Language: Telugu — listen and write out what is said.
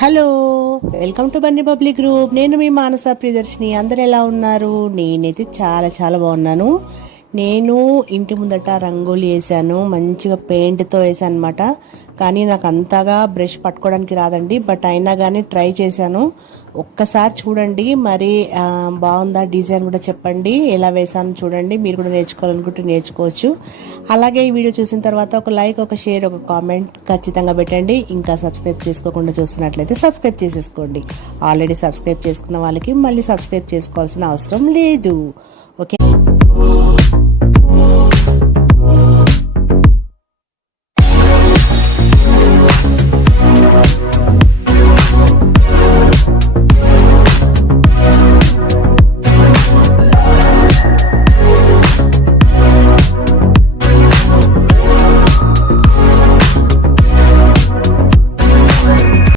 Hello, welcome to Bunny Bubbly group. నేను మీ మానస ప్రియదర్శిని. అందరు ఎలా ఉన్నారు? నేనైతే చాలా చాలా బాగున్నాను. నేను ఇంటి ముందట రంగోలీ వేసాను, మంచిగా పెయింట్తో వేసాను అనమాట. కానీ నాకు అంతగా బ్రష్ పట్టుకోవడానికి రాదండి, బట్ అయినా కానీ ట్రై చేశాను. ఒక్కసారి చూడండి, మరి బాగుందా డిజైన్ కూడా చెప్పండి. ఎలా వేసాను చూడండి, మీరు కూడా నేర్చుకోవాలనుకుంటే నేర్చుకోవచ్చు. అలాగే ఈ వీడియో చూసిన తర్వాత ఒక లైక్, ఒక షేర్, ఒక కామెంట్ ఖచ్చితంగా పెట్టండి. ఇంకా సబ్స్క్రైబ్ చేసుకోకుండా చూస్తున్నట్లయితే సబ్స్క్రైబ్ చేసేసుకోండి. ఆల్రెడీ సబ్స్క్రైబ్ చేసుకున్న వాళ్ళకి మళ్ళీ సబ్స్క్రైబ్ చేసుకోవాల్సిన అవసరం లేదు.